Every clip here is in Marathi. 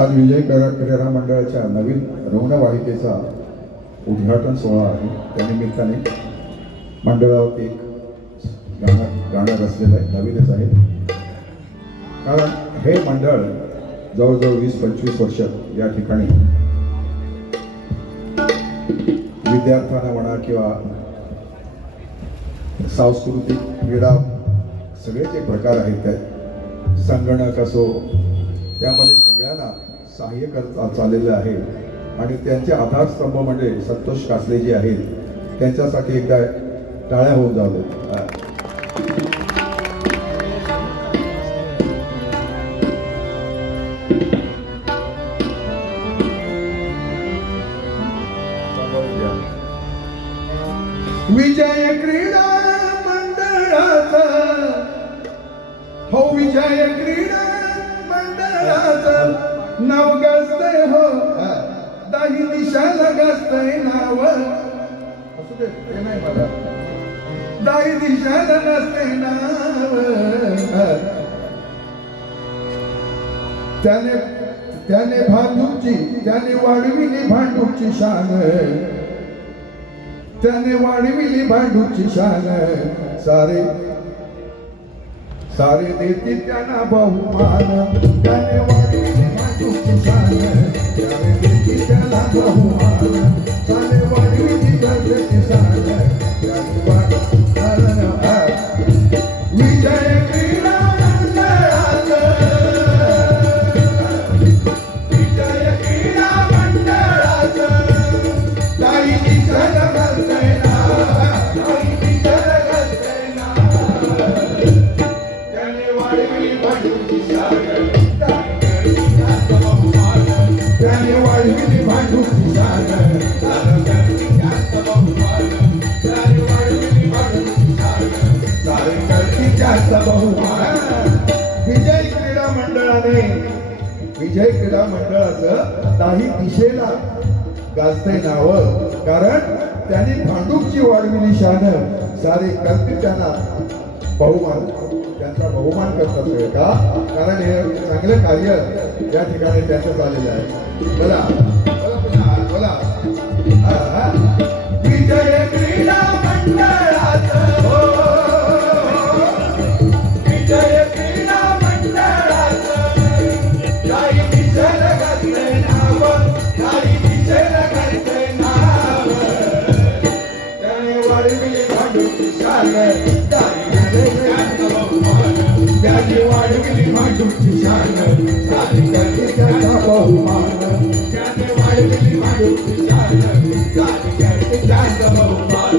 आज विजय क्रीडा मंडळाच्या नवीन रुग्णवाहिकेचा उद्घाटन सोहळा आहे. त्यानिमित्ताने मंडळावरती एक गाणं रचलेलं आहे, नवीनच आहे. कारण हे मंडळ जवळजवळ 20-25 वर्ष या ठिकाणी विद्यार्थ्यांना म्हणा किंवा सांस्कृतिक क्रीडा सगळे जे प्रकार आहेत त्यात संगणक असो त्यामध्ये सगळ्यांना सहाय्य करता चाललेलं आहे. आणि त्यांचे आधारस्तंभ म्हणजे संतोष कासले जे आहेत त्यांच्यासाठी एकदा टाळ्या होऊन जाऊ देत. विजय क्रीडा मंडळाचा हो, विजय क्रीडा मंडळाचं नाव गाजतंय हो, दाही दिशाला गाजतंय नाव. असू दे, ते नाही मला दाही दिशाला गाजतंय नाव. त्याने भांडूपची त्याने वाढविली भांडूपची शान, त्याने वाढविली भांडूपची शान. सारे सारे देतील त्यांना बहुमान, त्याने वाढविली भांडूपची शान, त्याने देतील त्याला बहुमान. त्याने वाढविली भांडूपची शान, त्याने विजय क्रीडा मंडळाचं, विजय क्रीडा मंडळाचं ताई दिसत घालतंय ना, ताई दिसत घालतंय ना. त्याने वाढविली भांडूपची शान, त्याने वाढविली भांडूपची शान, त्याने वाढविली भांडूपची शान, जास्त बहुमान. विजय क्रीडा मंडळाने विजय क्रीडा मंडळाचं काही दिशेला गाजतंय नाव. कारण त्यांनी भांडूपची वाढविली शान, सारे करते त्यांना बहुमान, त्यांचा बहुमान करतात सगळे. का? कारण हे चांगलं कार्य या ठिकाणी त्यांचं झालेलं आहे. बोला बोला पुन्हा बोला. विजय क्रीडा मंडळाचं हो, विजय क्रीडा मंडळाचं काही दिशेला घातलंय नाव, काही दिशेला घातलंय नाव. त्याने वाढविली भांडूपची शान, त्याने वाढविली भांडूपची शान, त्याचा बहुमान. त्याने वाढविली भांडूपची शान, त्याचा बहुमान.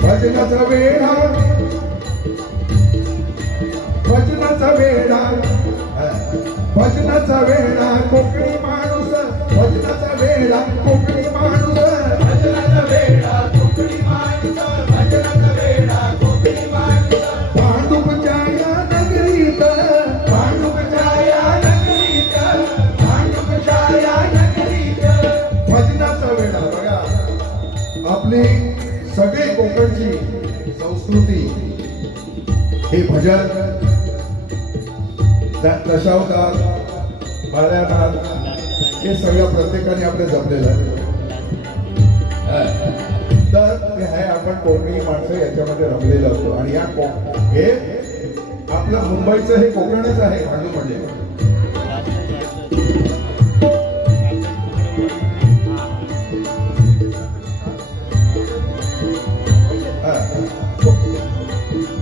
भजनाचा वेळा, भजनाचा वेळा, भजनाचा वेळा कोकणी माणूस, भजनाचा वेळा कोकणी माणूस, भजनाचा वेळा कोकणी माणूस, भजनाचा वेळा कोकणी माणूस. भांडूपच्या या नगरीत, भांडूपच्या या नगरीत, भांडूपच्या या नगरीत भजनाचा वेळा. बघा, आपली सगळी कोकणची संस्कृती हे भजन, दशावतार, बाळ्यानाथ हे सगळं प्रत्येकाने आपले जपलेलं आहे. तर ते आहे, आपण कोकणी माणसं याच्यामध्ये रमलेलं असतो. आणि या हे आपलं मुंबईचं हे कोकणच आहे. भांडू म्हणजे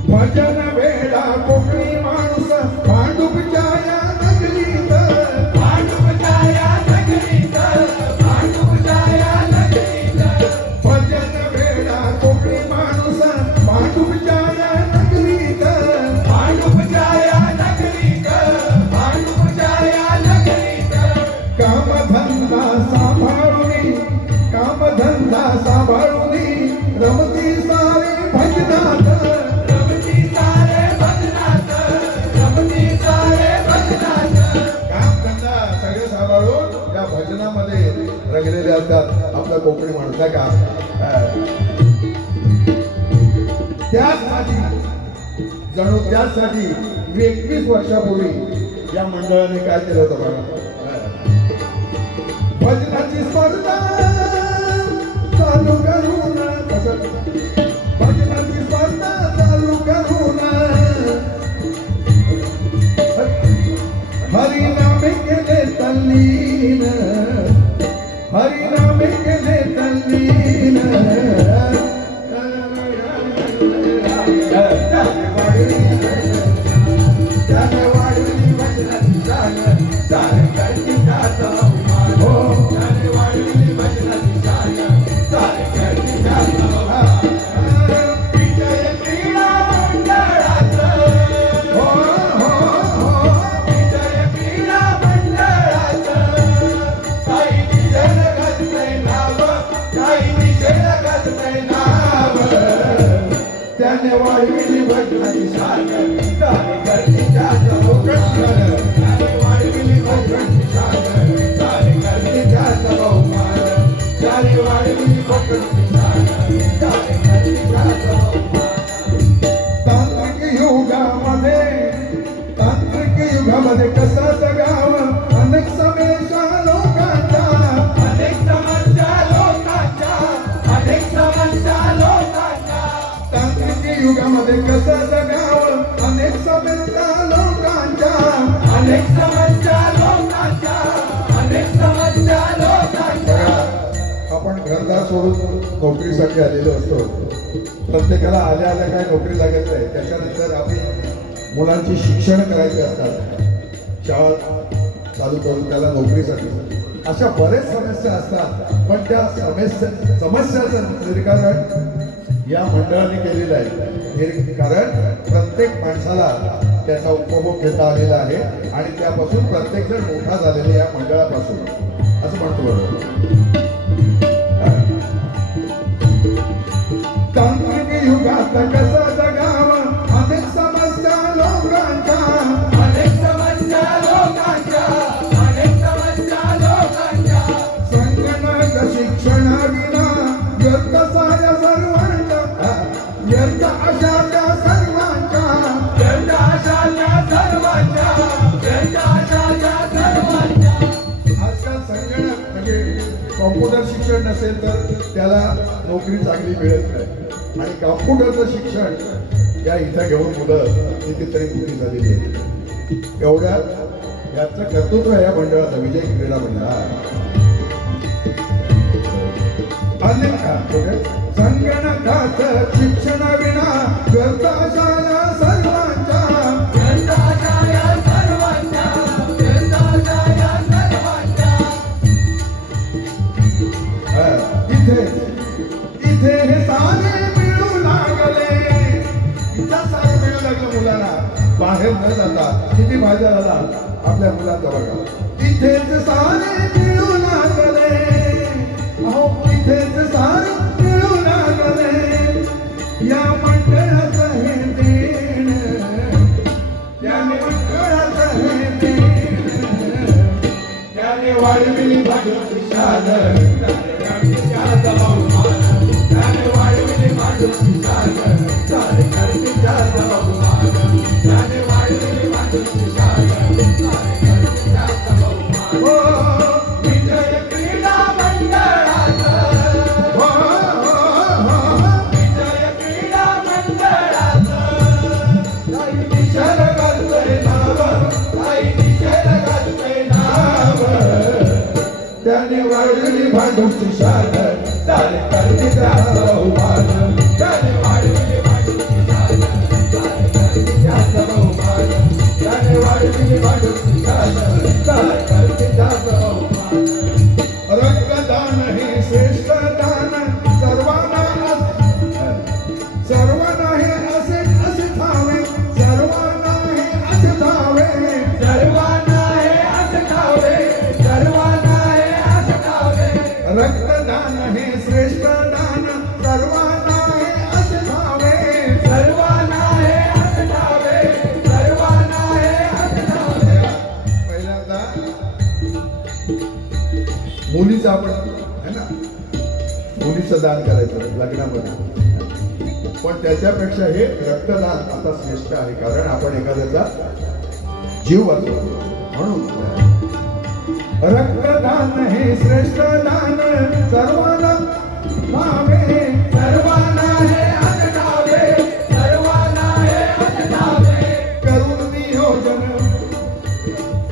भजन वेळा कोकणी माणूस, भांडूपच्या या नगरीत, भांडूपच्या या नगरीत, भांडूपच्या या नगरीत. भजन वेळा कोकणी माणूस, भांडूपच्या या नगरीत, भांडूपच्या या नगरीत, भांडूपच्या या नगरीत. त्या भजनामध्ये रंगलेले असतात आपलं कोकणी माणूस नाही का. त्यासाठी जणू त्यासाठी 21 वर्षापूर्वी या मंडळाने काय केलं होतं बघा. भजनाची स्पर्धा चालू करून भजनाची स्पर्धा चालू करून हरिनामे केले तल्लीन हरिनामे केले तल्लीन त्याने वाढवली भजनाची शान सारे करती जाता हो त्याने वाढवली भजनाची शान सारे करती जाता विजय क्रीडा मंडळाचं हो हो हो विजय क्रीडा मंडळाचं काही दिसेल घातलंय नाव काही दिसेल घातलंय नाव त्याने वाढवली भजनाची शान सारे करती जाता हो त्याने वाढवली भजनाची शान सारे करती जाता बहुमान त्याने वाढवली भजनाची शान सारे करती जाता बहुमान. तांत्रिक युगामध्ये कसं जगावं अनेक समस्या लोकांच्या अनेक समस्या लोकांच्या अनेक समस्या लोकांच्या तांत्रिक युगामध्ये कसं जगावं अनेक समस्या लोकांच्या अनेक समस्या लोकांच्या अनेक समस्या लोकांच्या. आपण घरदार सोडून नोकरीसाठी आलेलो असतो. प्रत्येकाला आल्या आल्या काय नोकरी लागत नाही. त्याच्यानंतर आपली मुलांची शिक्षण करायची असतात. शाळा चालू करून त्याला नोकरीसाठी अशा बरेच समस्या असतात. पण त्या समस्याचं निर्धारण या मंडळाने केलेलं आहे. कारण प्रत्येक माणसाला त्याचा उपभोग घेता आलेला आहे आणि त्यापासून प्रत्येक जण मोठा झालेला या मंडळापासून असं म्हणतो बरोबर. तांत्रिक युगात कसं जगावं अनेक समस्या लोकांच्या अनेक समस्या लोकांच्या अनेक समस्या लोकांच्या संगणक शिक्षणाविना व्यर्थ साऱ्या सर्वांच्या व्यर्थ अशा त्या सर्वांच्या व्यर्थ अशा त्या सर्वांच्या व्यर्थ अशा त्या सर्वांच्या. आजकाल संगणक म्हणजे कॉम्प्युटर शिक्षण नसेल तर त्याला नोकरी चांगली मिळत नाही. आणि कॉम्प्युटरचं शिक्षण या इथं घेऊन मुलं कितीतरी मोठी झालेली आहेत. एवढ्या याचं कर्तृत्व या मंडळाचं विजय क्रीडा मंडळ अनेक संगणकाचं शिक्षणाविना व्यर्थ अशा या सर्वांच्या व्यर्थ अशा या सर्वांच्या व्यर्थ अशा या सर्वांच्या. इथे इथे हे सारे मिळू लागले इथं सारे मिळू लागले मुलांना बाहेर न जाता किती फायदा झाला आपल्या मुलांचा बघा. इथेच सारे मिळू लागले अहो इथेच सारे मिळू लागले या मंडळाचं हे देण या मंडळाचं हे देण त्याने वाढविली भजनाची शान त्याने वाढविली भजनाची शान सारे करती जाता बहुमान त्याने वाढविली भजनाची शान सारे करती जाता बहुमान. हो विजय क्रीडा मंडळाचं हो विजय क्रीडा मंडळाचं काही दिशेल घालतंय नाव काही दिशेल घालतंय नाव त्याने वाढविली भजनाची शान सारे करती जाता बहुमान त्याने वाढविली भजनाची शान सारे करती जाता बहुमान त्याने वाढविली भजनाची शान सारे करती जाता बहुमान. रक्तदान हे श्रेष्ठ दान सर्वांना हे असे असे ठावे सर्वांना हे असे ठावे सर्वांना हे असे ठावे सर्वांना हे असे ठावे. रक्तदान हे श्रेष्ठ दान सर्वांना हे असे ठावे सर्वांना हे असे ठावे सर्वांना हे असे ठावे. पहिल्यांदा मुलीचं आपण है ना, मुलीचं दान करायचं लग्नामध्ये, पण त्याच्यापेक्षा हे रक्तदान आता श्रेष्ठ आहे, कारण आपण एखाद्याचा जीव वाचवतो. म्हणून रक्तदान हे श्रेष्ठ दान, सर्वांना भावे, सर्वांना हे अनगावे, सर्वांना हे अनगावे.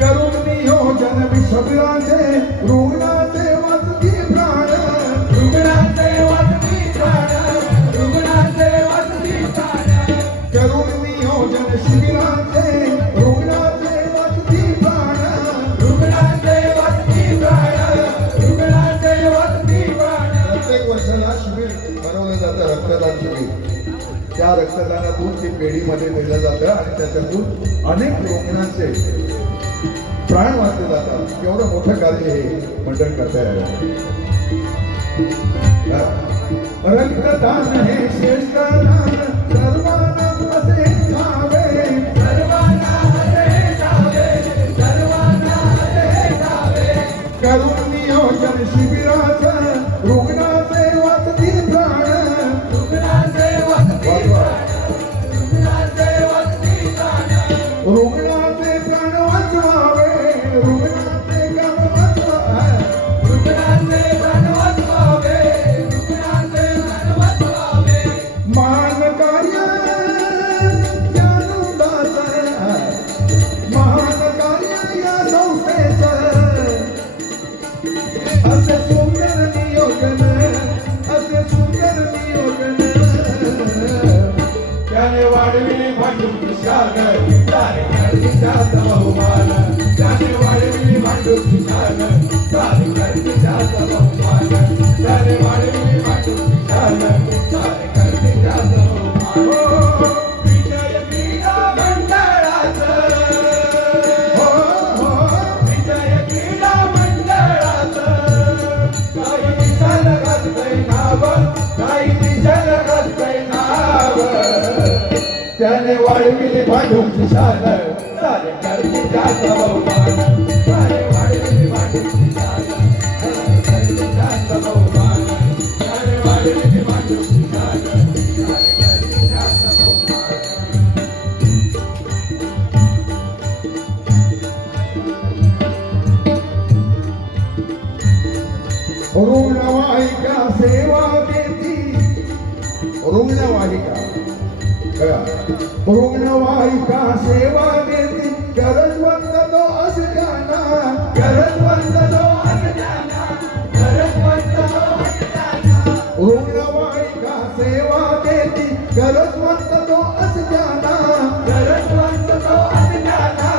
करून नियोजन विषबिराचे, रुग्णाचे वाचती प्राण, रुग्णाचे वाचती प्राण, रुग्णाचे वाचती प्राण. करून नियोजन शिबिराचे, रुग्णाचे वाचती प्राण, रुग्णाचे वाचती प्राण, रुग्णाचे वाचती प्राण. प्रत्येक वर्षाला शिबिर भरवलं जातं, रक्तदान शिबिर. त्या रक्तदानातून ते पेढीमध्ये दिलं जातं आणि त्याच्यातून अनेक रुग्णांचे प्राण वाचले जातात. केवढं मोठं कार्य हे मंडळ करत आहे. रक्तदान हे श्रेष्ठ दान, सर्वांना असे ठावे, सर्वांना असे ठावे, सर्वांना असे ठावे. करून नियोजन शिबिराचं, रुग्णाचे वाचती प्राण, रुग्णाचे वाचती प्राण, रुग्णाचे वाचती प्राण. रुग्णाचे प्राण वाचवावे, रुग्णाचे काम वाचवावे, रुग्णाचे प्राण वाचवावे, रुग्णाचे प्राण वाचवावे. महान कार्य ज्ञानोदाचं, महान कार्य या संस्थेचं, असे सुंदर नियोजन, असे सुंदर नियोजन. त्याने वाढविले भांडूची शान, कार्यकर्त्याचा बहुमान. त्याने वाढविले भांडूची शान, कार्यकर्त्याचा बहुमान. त्याने वाढविले भांडूची शान, कार्यकर्त्याचा बहुमान. विजय क्रीडा मंडळाचं, विजय क्रीडा मंडळाचं. काही दिसायला घालतंय नाव, काही दिसायला घालतंय नाव. त्याने वाढविले भांडूची शान, कार्यकर्त्याचा बहुमान. त्याने वाढविले भांडूची शान, कार्यकर्त्याचा बहुमान. त्याने वाढविले भांडूची शान, कार्यकर्त्याचा बहुमान. रुग्णवाहिका सेवा देती, रुग्णवाहिका रुग्णवाहिका सेवा देती, गरजवंत तो असताना, गरजवंत तो असताना, गरजवंत तो असताना. रुग्णवाहिका सेवा देती, गरजवंत तो असताना, गरजवंत तो असताना,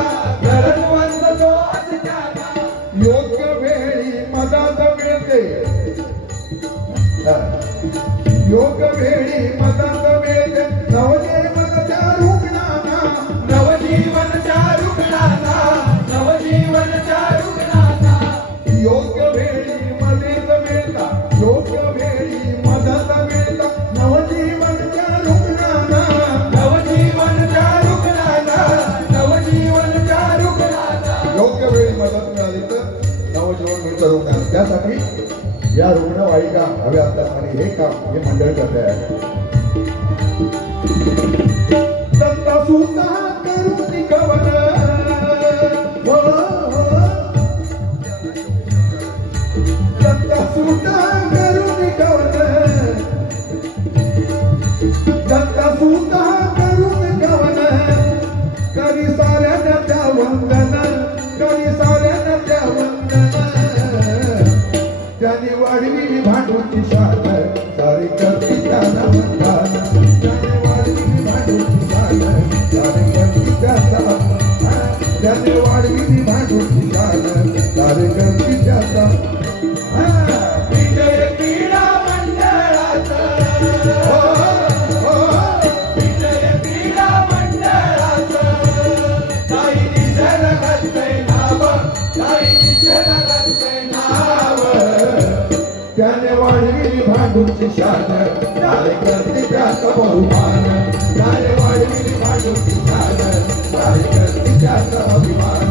गरजवंत तो असताना. योग्य वेळी मदत मिळते, योग्य वेळी मदत मिळते. नवजीवनच्या रुग्णांना, नवजीवनच्या रुग्णांना, नवजीवनच्या रुग्णांना. योग्य वेळी मदत मिळता, योग्य वेळी मदत मिळता. नवजीवनच्या रुग्णांना, नवजीवनच्या रुग्णांना, नवजीवनच्या रुग्णांना. योग्य वेळी मदत मिळाली तर नवजीवन मिळतं रुग्णांना. त्यासाठी या रुग्णवाहिका हव्या असतात आणि हे काम हे मंडळ करत आहे. दत्ता सुद्धा करून कवन, दत्ता सुद्धा करून कवन, दत्ता सुद्धा करून कवन. करी साऱ्यांना त्या वंदन, करी साऱ्यांना त्या वंदन. त्याने वाढविली भांडूची शान, सारी करती त्याला वंदन. त्याने वाढविली भांडूची शान, सारी करती त्याचा वंदन. त्याने वाढविली भांडूची शान, सारी करती त्याचा. विजय क्रीडा मंडळाचं, विजय क्रीडा मंडळाचं. काही दिसायला घालतंय नाव, काही दिसायला घालतंय नाव. त्याने वाढविली भांडूची शान, कार्यकर्ते त्याचा बहुमान. त्याने वाढविली भांडूची शान, कार्यकर्ते त्याचा अभिमान.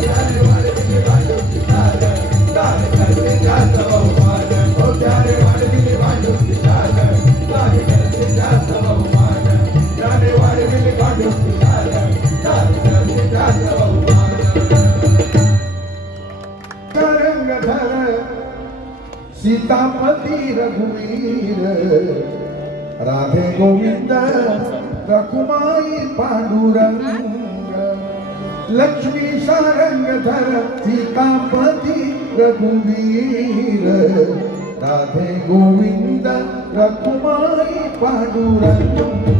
त्याने वाढविली भांडूची शान, कार्यकर्ते त्याचा रंगधर सीतापती रघुवीर राधे गोविंद रखुमाई पांडुरंग लक्ष्मी सारंगधर सीतापती रघुवीर राधे गोविंद रखुमाई पांडुरंग